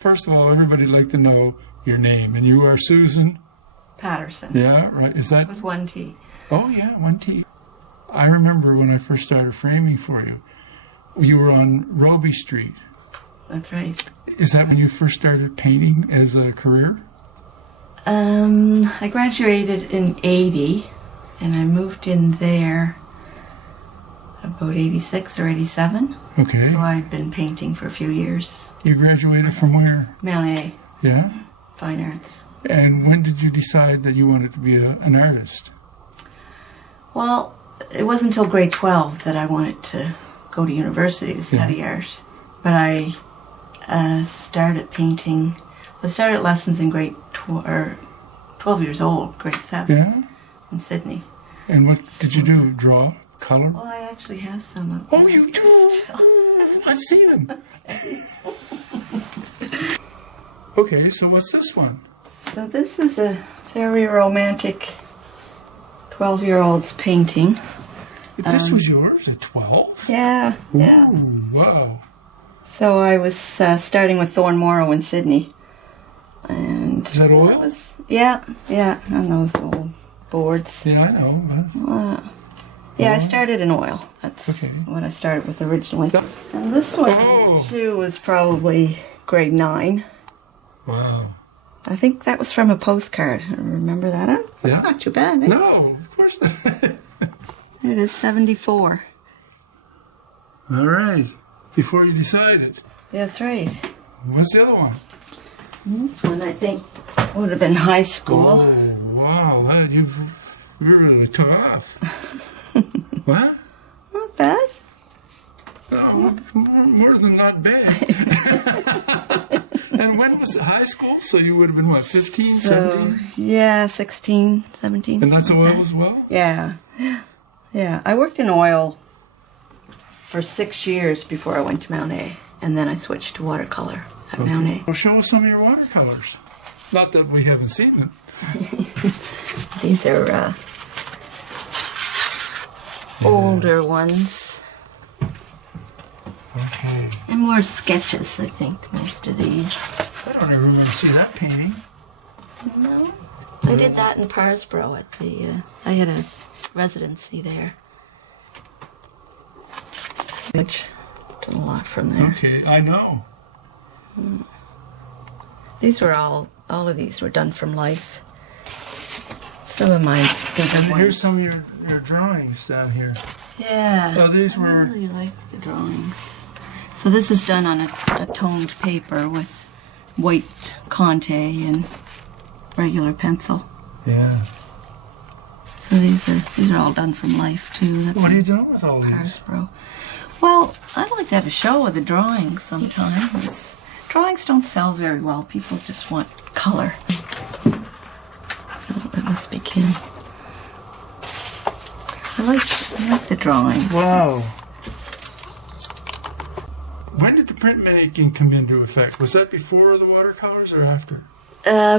First of all, everybody'd like to know your name, and you are Susan? Paterson. Yeah, right. Is that? With one T. Oh, yeah, one T. I remember when I first started framing for you, you were on Roby Street. That's right. Is that when you first started painting as a career? I graduated in 80, and I moved in there about 86 or 87. Okay. So I'd been painting for a few years. You graduated from where? Mount A, Yeah? Fine Arts. And when did you decide that you wanted to be an artist? Well, it wasn't until grade 12 that I wanted to go to university to study art. But I started painting. I started lessons in grade 12 years old, grade 7, Yeah? in Sydney. And what did you do? Draw? Color? Well, I actually have some of Oh, you do? I've seen them. Okay, so what's this one? So this is a very romantic 12-year-old's painting. This was yours at 12? Yeah, yeah. Ooh, wow. So I was starting with Thornmorrow in Sydney. And Is that oil? Yeah, on those old boards. Yeah, I know. Yeah, I started in oil. That's Okay. what I started with originally. Yeah. And this one, too, was probably grade 9. Wow. I think that was from a postcard. Remember that? That's Yeah. not too bad, eh? No, of course not. There it is, 74. All right. Before you decided. That's right. What's the other one? And this one, I think, would have been high school. Oh, wow. That, you really took off. What? Not bad. Oh, more than not bad. And when was it? High school? So you would have been, what, 15, 17? Yeah, 16, 17. And that's like oil that. as well? Yeah. Yeah. I worked in oil for 6 years before I went to Mount A. And then I switched to watercolor at Mount A. Well, show us some of your watercolors. Not that we haven't seen them. These are older ones. Okay. And more sketches, I think, most of these. I don't ever remember seeing that painting. No. I did that in Parsboro at the, I had a residency there. Which did a lot from there. Okay, I know. These were all of these were done from life. Some of mine bigger And ones. here's some of your drawings down here. Yeah. So these I were... really like the drawings. So this is done on a toned paper with white Conte and regular pencil. Yeah. So these are all done from life too. That's What are you doing with all these? Parsboro. Well, I'd like to have a show of the drawings sometime. Drawings don't sell very well. People just want color. Oh, that must be Kim. I like the drawings. Wow. When did the printmaking come into effect? Was that before the watercolors or after?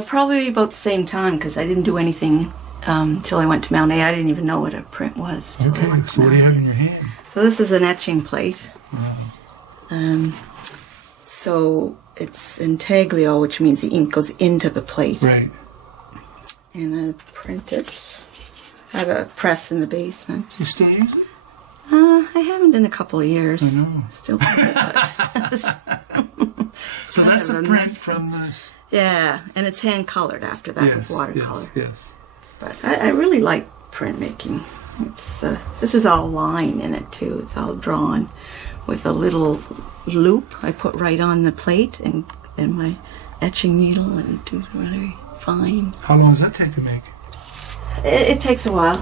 Probably about the same time, because I didn't do anything till I went to Mount A. I didn't even know what a print was. Till I Okay, went to so what do you Mount A. have in your hand? So this is an etching plate. Wow. So it's intaglio, which means the ink goes into the plate. Right. And I print it. I have a press in the basement. You still use it? I haven't in a couple of years. I know. Still print it. So that's the kind of a print mess. from this. Yeah, and it's hand colored after that with watercolor. Yes. But I really like printmaking. It's this is all line in it too. It's all drawn with a little loop I put right on the plate and my etching needle and do really fine. How long does that take to make? It takes a while,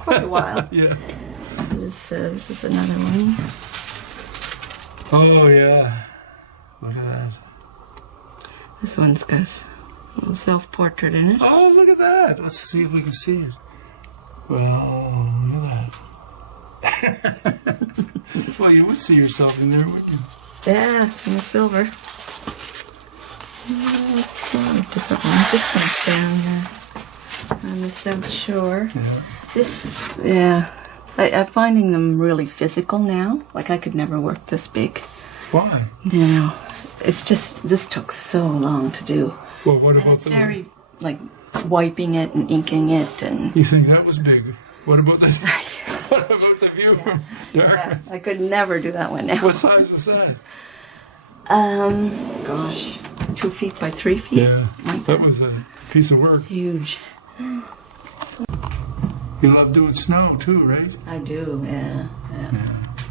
quite a while. Yeah. This is another one. Oh, yeah. Look at that. This one's got a little self-portrait in it. Oh, look at that. Let's see if we can see it. Well, look at that. Well, you would see yourself in there, wouldn't you? Yeah, in the silver. That's a different one. This one's down here on the South Shore. Yeah. I'm finding them really physical now. Like I could never work this big. Why? You know, it's just, this took so long to do. Well, what And about it's very, like, wiping it and inking it and... You think that was big? What about the what about the view from there? Yeah, I could never do that one now. What size is that? Gosh, 2 feet by 3 feet. Yeah, Like that was a piece of work. It's huge. You love doing snow too, right? I do, yeah.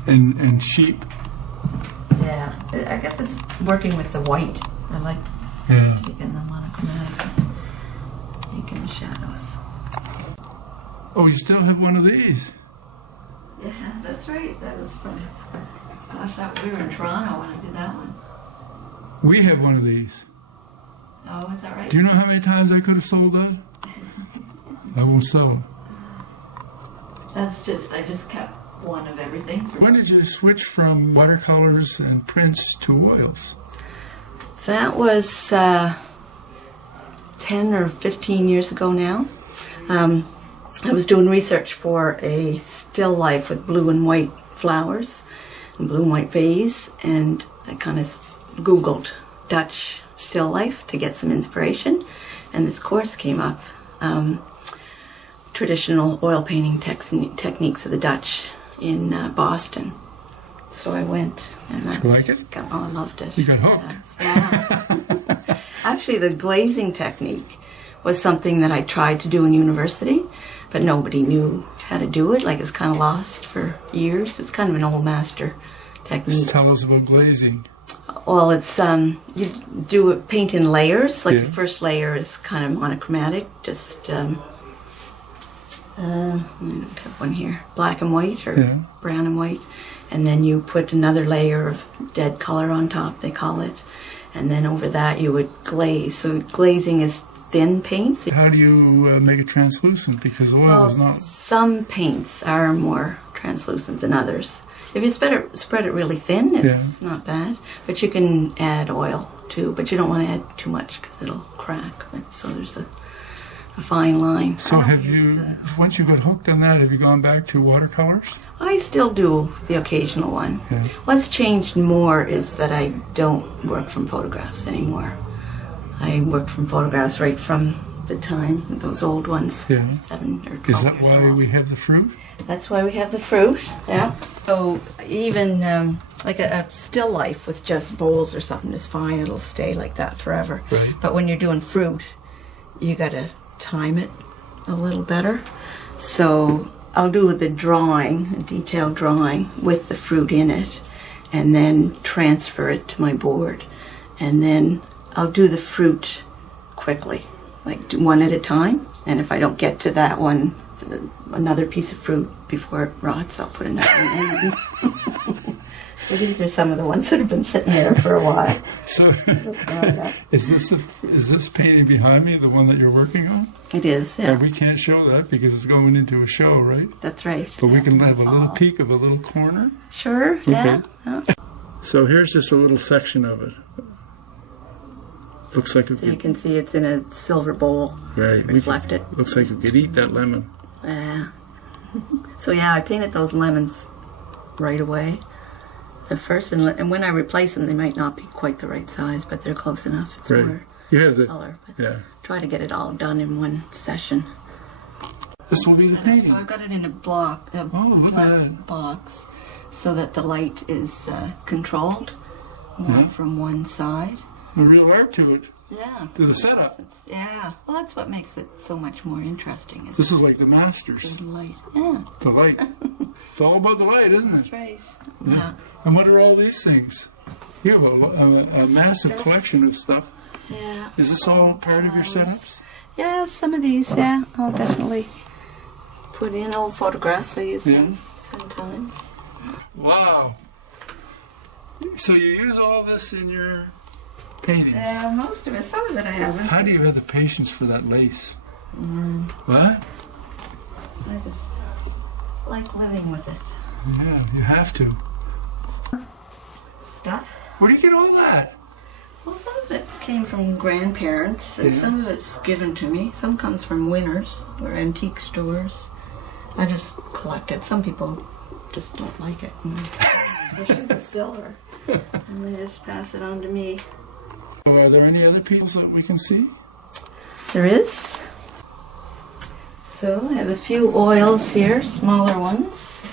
And sheep. Yeah, I guess it's working with the white. I like taking the monochromatic, making the shadows. Oh, you still have one of these? Yeah, that's right. That was from, gosh, we were in Toronto when I did that one. We have one of these. Oh, is that right? Do you know how many times I could have sold that? I won't sell. That's just, I just kept one of everything. When did you switch from watercolors and prints to oils? That was 10 or 15 years ago now. I was doing research for a still life with blue and white flowers and blue and white vase, and I kind of Googled Dutch still life to get some inspiration, and this course came up, traditional oil painting techniques of the Dutch in Boston. So I went, and that like it? Oh, I loved it. You got hooked. Yeah. Actually, the glazing technique was something that I tried to do in university, but nobody knew how to do it. Like, it was kind of lost for years. It's kind of an old master technique. Just tell us about glazing. Well, it's you do it, paint in layers. Like, Yeah. the first layer is kind of monochromatic, just I have one here, black and white or brown and white, and then you put another layer of dead color on top, they call it, and then over that you would glaze. So glazing is thin paints. How do you make it translucent? Because oil is not... Some paints are more translucent than others. If you spread it really thin, it's not bad. But you can add oil too, but you don't want to add too much because it'll crack. So there's a fine line. So have you, once you got hooked on that, have you gone back to watercolors? I still do the occasional one. Yeah. What's changed more is that I don't work from photographs anymore. I worked from photographs right from the time, those old ones, 7 or 12 Is that years why old. we have the fruit? That's why we have the fruit, yeah. So even like a still life with just bowls or something is fine. It'll stay like that forever. Right. But when you're doing fruit, you got to time it a little better. So I'll do the drawing, a detailed drawing with the fruit in it, and then transfer it to my board. And then I'll do the fruit quickly, like do one at a time. And if I don't get to that one, another piece of fruit before it rots, I'll put another one in. So these are some of the ones that have been sitting there for a while. So is this painting behind me the one that you're working on? It is, yeah. We can't show that because it's going into a show, right? That's right. But we can have a little peek of a little corner. Sure, yeah. So here's just a little section of it. Looks like So you can see it's in a silver bowl, reflected. Looks like you could eat that lemon. Yeah. So yeah, I painted those lemons right away at first, and when I replace them, they might not be quite the right size, but they're close enough. It's more You have the color. But try to get it all done in one session. This will be the painting. So I've got it in a black look at that. box, so that the light is controlled more from one side. A real art to it. Yeah. To the setup. Yeah. Well, that's what makes it so much more interesting. This is like the masters. The light. Yeah. The light. It's all about the light, isn't it? That's right. Yeah. And what are all these things? You have a massive collection of stuff. Yeah. Is this all part of your setups? Yeah, some of these, I'll definitely put in old photographs. I use them sometimes. Wow. So you use all this in your paintings? Yeah, most of it. Some of it I haven't. How do you have the patience for that lace? What? I just like living with it. Yeah, you have to. Stuff. Where do you get all that? Well, some of it came from grandparents, and some of it's given to me. Some comes from winners or antique stores. I just collect it. Some people just don't like it. especially the silver. And they just pass it on to me. Are there any other peoples that we can see? There is. So I have a few oils here, smaller ones.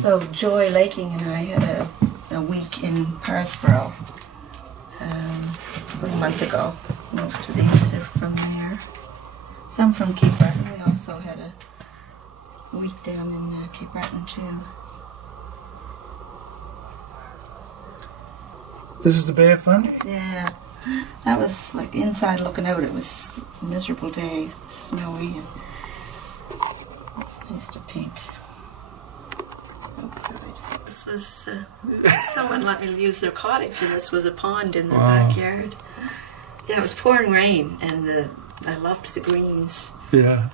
So Joy Laking and I had a week in Parisborough a month ago. Most of these are from there. Some from Cape Breton. We also had a week down in Cape Breton too. This is the Bay of Fundy? Yeah. That was like inside looking out. It was a miserable day, snowy, and it was nice to paint outside. This was, someone let me use their cottage, and this was a pond in their backyard. Yeah, it was pouring rain, and I loved the greens. Yeah.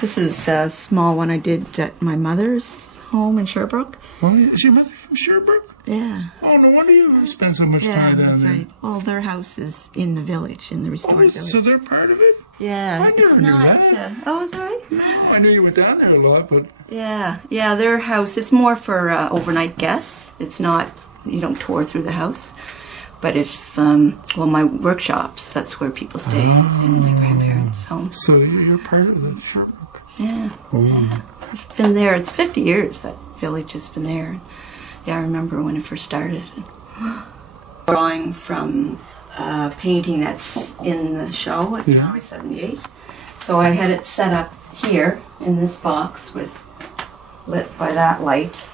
This is a small one I did at my mother's home in Sherbrooke. Oh, is your mother from Sherbrooke? Yeah. Oh, no wonder you spend so much time down that's there. right. Well, their house is in the village, in the restored village. So they're part of it? Yeah. I never knew that. Oh, is that right? I knew you went down there a lot, but... Yeah, their house, it's more for overnight guests. It's not, you don't tour through the house. But if, my workshops, that's where people stay. It's in my grandparents' home. So you're part of the Sherbrooke? Yeah. Oh. Yeah. It's been there, it's 50 years that village has been there. Yeah, I remember when it first started. Drawing from painting that's in the show at Gallery 78. So I had it set up here in this box lit by that light.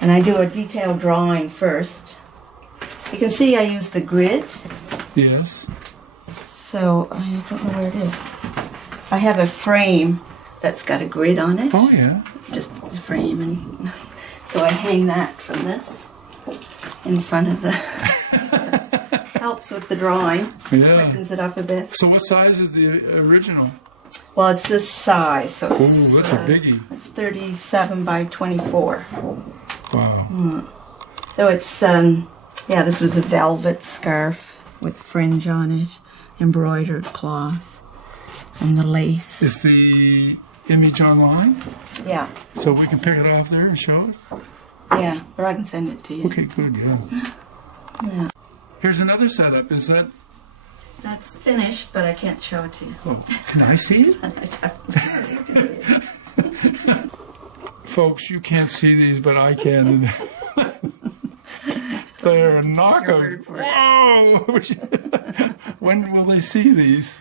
And I do a detailed drawing first. You can see I use the grid. Yes. So I don't know where it is. I have a frame that's got a grid on it. Oh, yeah. Just the frame, and so I hang that from this in front of the... helps with the drawing. Yeah. Quickens it up a bit. So what size is the original? Well, it's this size, so it's... that's a biggie. It's 37 by 24. Wow. So it's, this was a velvet scarf with fringe on it, embroidered cloth, and the lace. Is the image online? Yeah. So we can pick it off there and show it? Yeah, or I can send it to you. Okay, good, Yeah. Here's another setup. Is that... That's finished, but I can't show it to you. Oh, can I see it? Folks, you can't see these, but I can. They're a knockout. Whoa! When will they see these?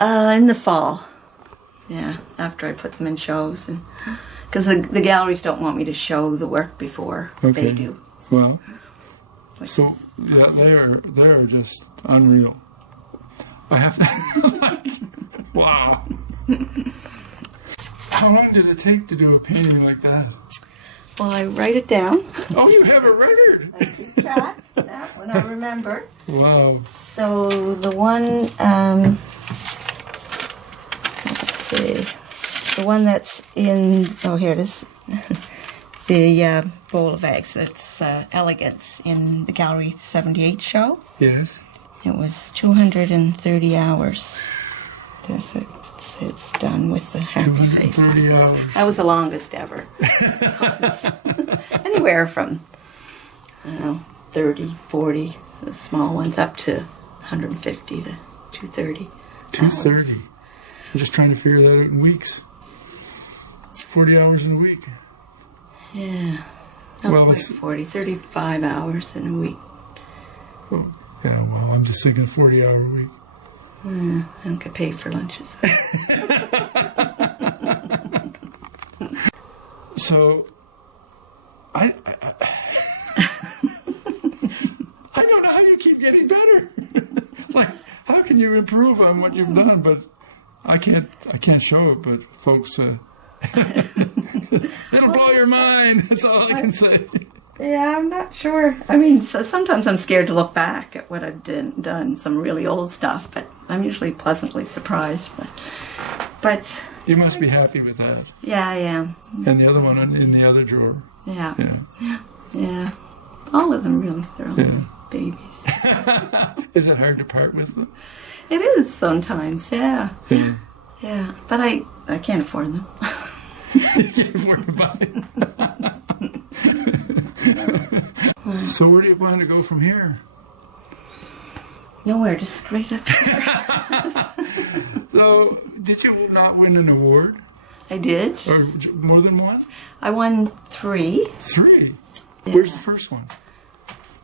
In the fall. Yeah, after I put them in shows, and because the galleries don't want me to show the work before they do. Well, so yeah, they are just unreal. I have to, wow. How long did it take to do a painting like that? Well, I write it down. Oh, you have a record. I keep track of that when I remember. Wow. So the one, let's see, the one that's in, oh, here it is. The bowl of eggs, that's Elegance in the Gallery 78 show. Yes. It was 230 hours. It's done with the happy face. 230 hours. That was the longest ever. Anywhere from, I don't know, 30, 40, the small ones, up to 150 to 230. 230. I'm just trying to figure that out in weeks. 40 hours in a week. Yeah. Not Well, quite 40, 35 hours in a week. Oh, yeah, well, I'm just thinking 40-hour week. I don't get paid for lunches. So, I don't know how you keep getting better. Like, how can you improve on what you've done? But I can't show it. But folks, it'll blow your mind. That's all I can say. Yeah, I'm not sure. I mean, sometimes I'm scared to look back at what I've done, some really old stuff, but I'm usually pleasantly surprised. But You must be happy with that. Yeah, I am. And the other one in the other drawer. Yeah. Yeah. Yeah. All of them, really. They're all babies. Is it hard to part with them? It is sometimes, yeah. Yeah. Yeah. But I can't afford them. You can't afford to buy it. So where do you plan to go from here? Nowhere, just straight up here. So, did you not win an award? I did. Or more than one? I won 3. 3? Yeah. Where's the first one?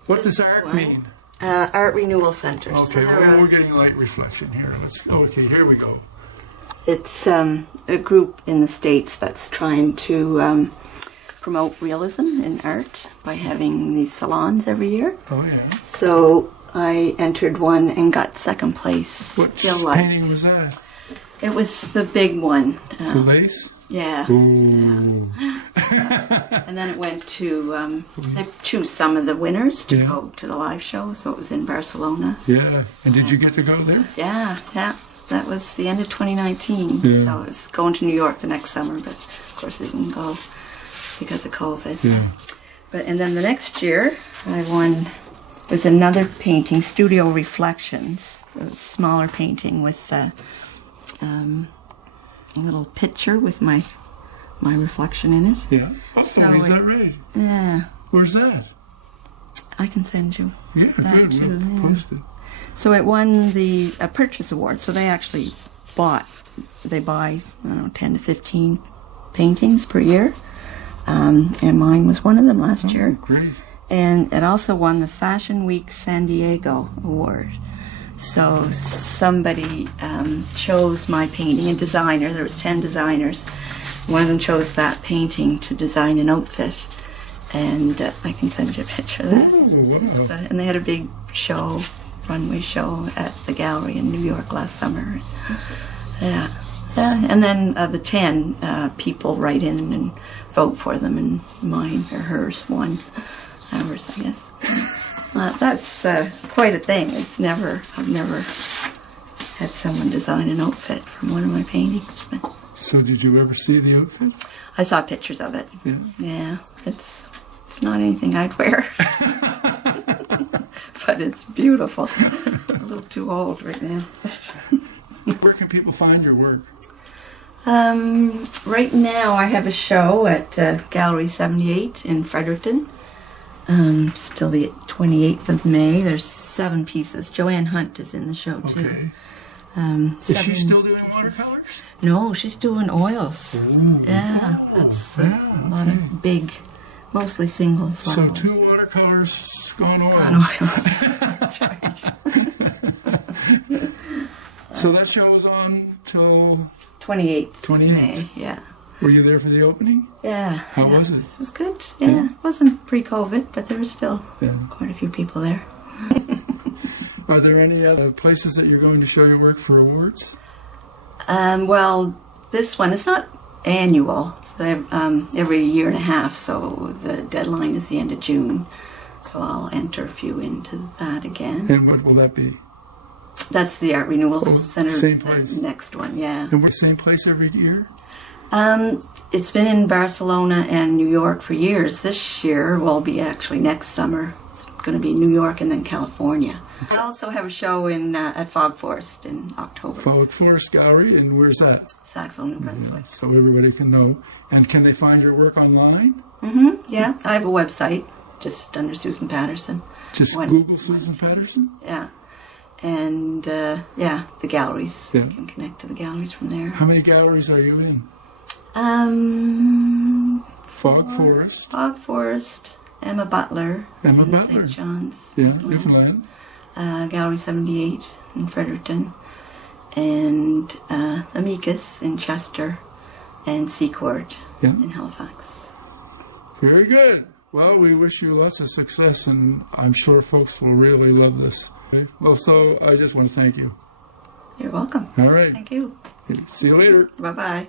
What does ART mean? Art Renewal Center. Okay, well, we're getting light reflection here. Okay, here we go. It's a group in the States that's trying to promote realism in art by having these salons every year. Oh, yeah. So I entered one and got second place. What Still life. painting was that? It was the big one. The lace? Yeah. Ooh. Yeah. And then it went to, they choose some of the winners to Yeah. go to the live show, so it was in Barcelona. Yeah. And did you get to go there? Yeah, yeah. That was the end of 2019. Yeah. So I was going to New York the next summer, but of course I didn't go because of COVID. Yeah. And then the next year I won, was another painting, Studio Reflections, a smaller painting with a little picture with my reflection in it. Yeah. Oh, is that right? Yeah. Where's that? I can send you. Yeah, that good. too, We'll yeah. post it. So it won the Purchase Award. So they actually buy, I don't know, 10 to 15 paintings per year. And mine was one of them last year. Great. And it also won the Fashion Week San Diego Award. So somebody chose my painting, a designer. There was 10 designers. One of them chose that painting to design an outfit. And I can send you a picture of that. Oh, wow. And they had a big show, runway show at the gallery in New York last summer. Yeah. And then the 10 people write in and vote for them, and mine or hers won. Ours, I guess. That's quite a thing. I've never had someone design an outfit from one of my paintings. But So did you ever see the outfit? I saw pictures of it. Yeah. Yeah, it's not anything I'd wear. But it's beautiful. I'm a little too old right now. Where can people find your work? Right now I have a show at Gallery 78 in Fredericton. Still the 28th of May. There's 7 pieces. Joanne Hunt is in the show too. Okay. Is 7 she still doing watercolors? No, she's doing oils. Oh, Yeah, that's a lot of big, mostly single flowers. So 2 watercolors gone oil. On oils. That's right. So that show was on till 28th 28th. May, yeah. Were you there for the opening? Yeah. How was it? It was good. Yeah. It wasn't pre-COVID, but there was still Yeah. quite a few people there. Are there any other places that you're going to show your work for awards? Well, this one, it's not annual. So they have, every year and a half, so the deadline is the end of June. So I'll enter a few into that again. And what will that be? That's the Art Renewal Oh, Center. same place. The next one, yeah. And what's the same place every year? It's been in Barcelona and New York for years. This year will be actually next summer. It's going to be New York and then California. I also have a show in at Fog Forest in October. Fog Forest Gallery, and where's that? Sackville, New Brunswick. So everybody can know. And can they find your work online? Yeah, I have a website just under Susan Paterson. Just One- Google Susan Paterson? Yeah. And yeah, the galleries. Yeah. You can connect to the galleries from there. How many galleries are you in? Fog Forest, Fog Forest, Emma Butler, Emma in Butler. St. John's, yeah, Newfoundland. Newfoundland. Gallery 78 in Fredericton, and Amicus in Chester, and Seacourt Yeah. in Halifax. Very good. Well, we wish you lots of success, and I'm sure folks will really love this. Okay? Well, so I just want to thank you. You're welcome. All right. Thank you. See you later. Bye-bye.